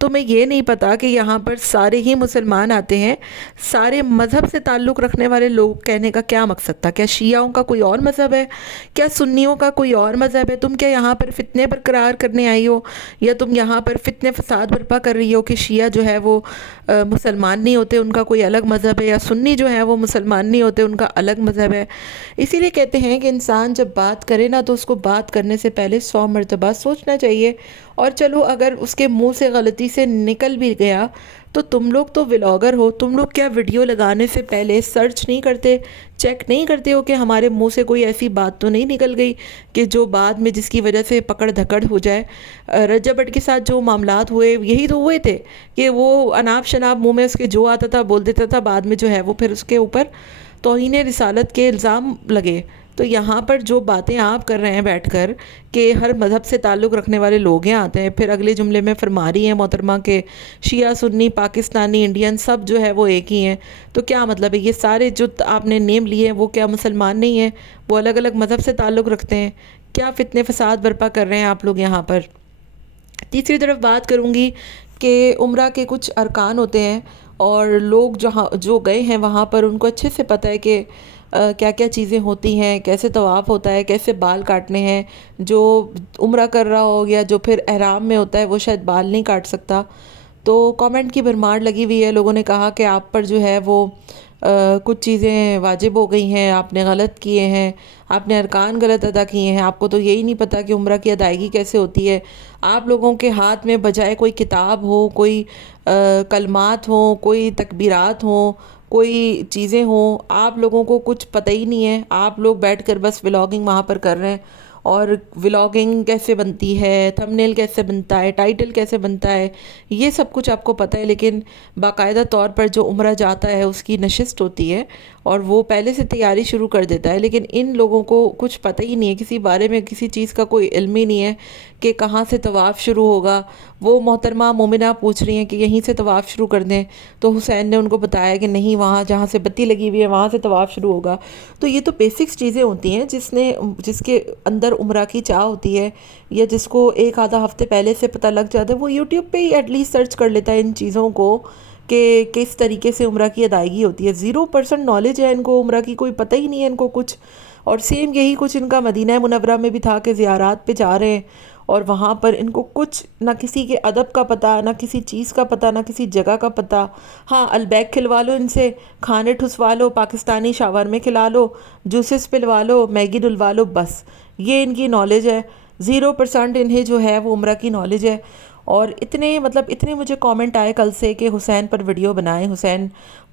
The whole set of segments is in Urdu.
تمہیں یہ نہیں پتا کہ یہاں پر سارے ہی مسلمان آتے ہیں. سارے مذہب سے تعلق رکھنے والے لوگ کہنے کا کیا مقصد تھا؟ کیا شیعوں کا کوئی اور مذہب ہے؟ کیا سنیوں کا کوئی اور مذہب ہے؟ تم کیا یہاں پر فتنے برقرار کرنے آئی ہو، یا تم یہاں پر فتنے فساد برپا کر رہی ہو کہ شیعہ جو ہے وہ مسلمان نہیں ہوتے، ان کا کوئی الگ مذہب ہے، یا سنی جو ہے وہ مسلمان نہیں ہوتے، ان کا الگ مذہب ہے؟ اسی لیے کہتے ہیں کہ انسان جب بات کرے نا تو اس کو بات کرنے سے پہلے 100 مرتبہ سوچنا چاہیے. اور چلو اگر اس کے منہ سے غلطی سے نکل بھی گیا تو تم لوگ تو ولاگر ہو، تم لوگ کیا ویڈیو لگانے سے پہلے سرچ نہیں کرتے، چیک نہیں کرتے ہو کہ ہمارے منہ سے کوئی ایسی بات تو نہیں نکل گئی کہ جو بعد میں جس کی وجہ سے پکڑ دھکڑ ہو جائے؟ رجب بٹ کے ساتھ جو معاملات ہوئے یہی تو ہوئے تھے کہ وہ اناپ شناپ منہ میں اس کے جو آتا تھا بول دیتا تھا، بعد میں جو ہے وہ پھر اس کے اوپر توہین رسالت کے الزام لگے. تو یہاں پر جو باتیں آپ کر رہے ہیں بیٹھ کر کہ ہر مذہب سے تعلق رکھنے والے لوگ یہاں آتے ہیں، پھر اگلے جملے میں فرما رہی ہیں محترمہ کہ شیعہ سنی پاکستانی انڈین سب جو ہے وہ ایک ہی ہیں. تو کیا مطلب ہے؟ یہ سارے جو آپ نے نیم لیے ہیں وہ کیا مسلمان نہیں ہیں؟ وہ الگ الگ مذہب سے تعلق رکھتے ہیں. کیا فتنے فساد برپا کر رہے ہیں آپ لوگ یہاں پر؟ تیسری طرف بات کروں گی کہ عمرہ کے کچھ ارکان ہوتے ہیں، اور لوگ جو گئے ہیں وہاں پر ان کو اچھے سے پتہ ہے کہ کیا کیا چیزیں ہوتی ہیں، کیسے طواف ہوتا ہے، کیسے بال کاٹنے ہیں. جو عمرہ کر رہا ہو یا جو پھر احرام میں ہوتا ہے وہ شاید بال نہیں کاٹ سکتا. تو کامنٹ کی بھرمار لگی ہوئی ہے، لوگوں نے کہا کہ آپ پر جو ہے وہ کچھ چیزیں واجب ہو گئی ہیں، آپ نے غلط کیے ہیں، آپ نے ارکان غلط ادا کیے ہیں، آپ کو تو یہی نہیں پتہ کہ عمرہ کی ادائیگی کیسے ہوتی ہے. آپ لوگوں کے ہاتھ میں بجائے کوئی کتاب ہو، کوئی کلمات ہوں، کوئی تکبیرات ہوں، کوئی چیزیں ہوں، آپ لوگوں کو کچھ پتہ ہی نہیں ہے. آپ لوگ بیٹھ کر بس ولاگنگ وہاں پر کر رہے ہیں. اور ولاگنگ کیسے بنتی ہے، تھمبنیل کیسے بنتا ہے، ٹائٹل کیسے بنتا ہے، یہ سب کچھ آپ کو پتہ ہے. لیکن باقاعدہ طور پر جو عمرہ جاتا ہے اس کی نشست ہوتی ہے اور وہ پہلے سے تیاری شروع کر دیتا ہے. لیکن ان لوگوں کو کچھ پتہ ہی نہیں ہے، کسی بارے میں کسی چیز کا کوئی علم ہی نہیں ہے کہ کہاں سے طواف شروع ہوگا. وہ محترمہ مومنہ پوچھ رہی ہیں کہ یہیں سے طواف شروع کر دیں، تو حسین نے ان کو بتایا کہ نہیں، وہاں جہاں سے بتی لگی ہوئی ہے وہاں سے طواف شروع ہوگا. تو یہ تو بیسکس چیزیں ہوتی ہیں جس کے اندر عمرہ کی چاہ ہوتی ہے، یا جس کو ایک آدھا ہفتے پہلے سے پتہ لگ جاتا ہے وہ یوٹیوب پہ ہی ایٹ لیسٹ سرچ کر لیتا ہے ان چیزوں کو کہ کس طریقے سے عمرہ کی ادائیگی ہوتی ہے. 0% نالج ہے ان کو عمرہ کی، کوئی پتہ ہی نہیں ہے ان کو کچھ. اور سیم یہی کچھ ان کا مدینہ منورہ میں بھی تھا کہ زیارات پہ جا رہے ہیں اور وہاں پر ان کو کچھ نہ کسی کے ادب کا پتہ، نہ کسی چیز کا پتہ، نہ کسی جگہ کا پتہ. ہاں، البیک کھلوا لو ان سے، کھانے ٹھسوا لو، پاکستانی شاورمے کھلا لو، جوسز پلوا لو، میگی ڈلوا لو، بس یہ ان کی نالج ہے. 0% انہیں جو ہے وہ عمرہ کی نالج ہے. اور اتنے مجھے کامنٹ آئے کل سے کہ حسین پر ویڈیو بنائیں، حسین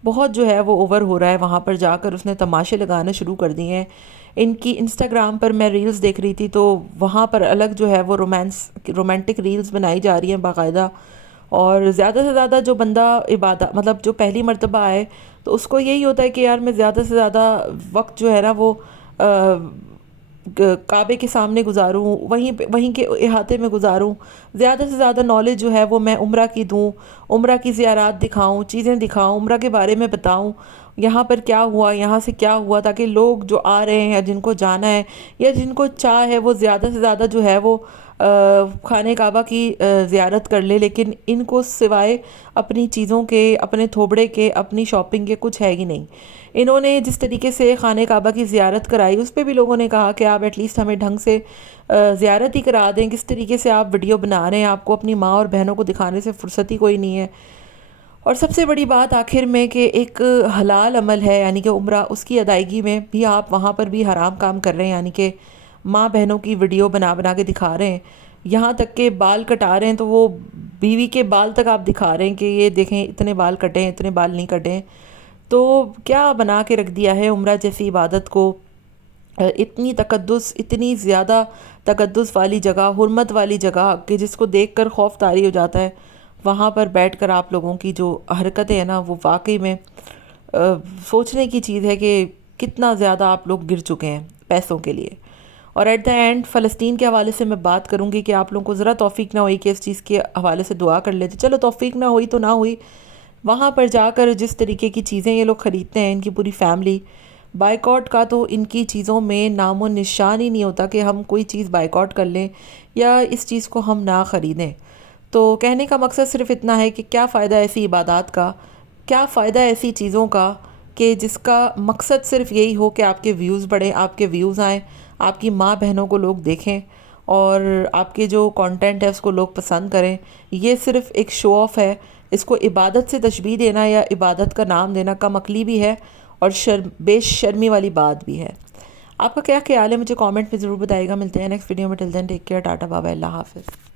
بہت جو ہے وہ اوور ہو رہا ہے، وہاں پر جا کر اس نے تماشے لگانے شروع کر دیے ہیں. ان کی انسٹاگرام پر میں ریلز دیکھ رہی تھی تو وہاں پر الگ جو ہے وہ رومانٹک ریلز بنائی جا رہی ہیں باقاعدہ. اور زیادہ سے زیادہ جو بندہ جو پہلی مرتبہ آئے تو اس کو یہی ہوتا ہے کہ یار میں زیادہ سے زیادہ وقت جو ہے نا وہ کعبے کے سامنے گزاروں، وہیں کے احاطے میں گزاروں، زیادہ سے زیادہ نالج جو ہے وہ میں عمرہ کی دوں، عمرہ کی زیارات دکھاؤں، چیزیں دکھاؤں، عمرہ کے بارے میں بتاؤں، یہاں پر کیا ہوا، یہاں سے کیا ہوا، تاکہ لوگ جو آ رہے ہیں، جن کو جانا ہے یا جن کو چاہ ہے وہ زیادہ سے زیادہ جو ہے وہ خانہ کعبہ کی زیارت کر لے. لیکن ان کو سوائے اپنی چیزوں کے، اپنے تھوبڑے کے، اپنی شاپنگ کے کچھ ہے ہی نہیں. انہوں نے جس طریقے سے خانہ کعبہ کی زیارت کرائی اس پہ بھی لوگوں نے کہا کہ آپ ایٹ لیسٹ ہمیں ڈھنگ سے زیارت ہی کرا دیں. کس طریقے سے آپ ویڈیو بنا رہے ہیں، آپ کو اپنی ماں اور بہنوں کو دکھانے سے فرصت ہی کوئی نہیں ہے. اور سب سے بڑی بات آخر میں کہ ایک حلال عمل ہے یعنی کہ عمرہ، اس کی ادائیگی میں بھی آپ وہاں پر بھی حرام کام کر رہے ہیں، یعنی کہ ماں بہنوں کی ویڈیو بنا بنا کے دکھا رہے ہیں. یہاں تک کہ بال کٹا رہے ہیں تو وہ بیوی کے بال تک آپ دکھا رہے ہیں کہ یہ دیکھیں اتنے بال کٹے ہیں، اتنے بال نہیں کٹے ہیں. تو کیا بنا کے رکھ دیا ہے عمرہ جیسی عبادت کو. اتنی تقدس، اتنی زیادہ تقدس والی جگہ، حرمت والی جگہ کہ جس کو دیکھ کر خوف طاری ہو جاتا ہے. وہاں پر بیٹھ کر آپ لوگوں کی جو حرکتیں ہیں نا وہ واقعی میں سوچنے کی چیز ہے کہ کتنا زیادہ آپ لوگ گر چکے ہیں پیسوں کے لیے. اور ایٹ دا اینڈ فلسطین کے حوالے سے میں بات کروں گی کہ آپ لوگوں کو ذرا توفیق نہ ہوئی کہ اس چیز کے حوالے سے دعا کر لیتے. چلو توفیق نہ ہوئی تو نہ ہوئی، وہاں پر جا کر جس طریقے کی چیزیں یہ لوگ خریدتے ہیں، ان کی پوری فیملی، بائیکاٹ کا تو ان کی چیزوں میں نام و نشان ہی نہیں ہوتا کہ ہم کوئی چیز بائیکاٹ کر لیں یا اس چیز کو ہم نہ خریدیں. تو کہنے کا مقصد صرف اتنا ہے کہ کیا فائدہ ایسی عبادات کا، کیا فائدہ ایسی چیزوں کا کہ جس کا مقصد صرف یہی ہو کہ آپ کے ویوز بڑھیں، آپ کے ویوز آئیں، آپ کی ماں بہنوں کو لوگ دیکھیں اور آپ کے جو کانٹینٹ ہے اس کو لوگ پسند کریں. یہ صرف ایک شو آف ہے. اس کو عبادت سے تشبیہ دینا یا عبادت کا نام دینا کم عقلی بھی ہے اور بے شرمی والی بات بھی ہے. آپ کا کیا خیال ہے؟ مجھے کامنٹ میں ضرور بتائیے گا. ملتے ہیں نیکسٹ ویڈیو میں. ٹل دین ٹیک کیئر. ٹاٹا بابا. اللہ حافظ.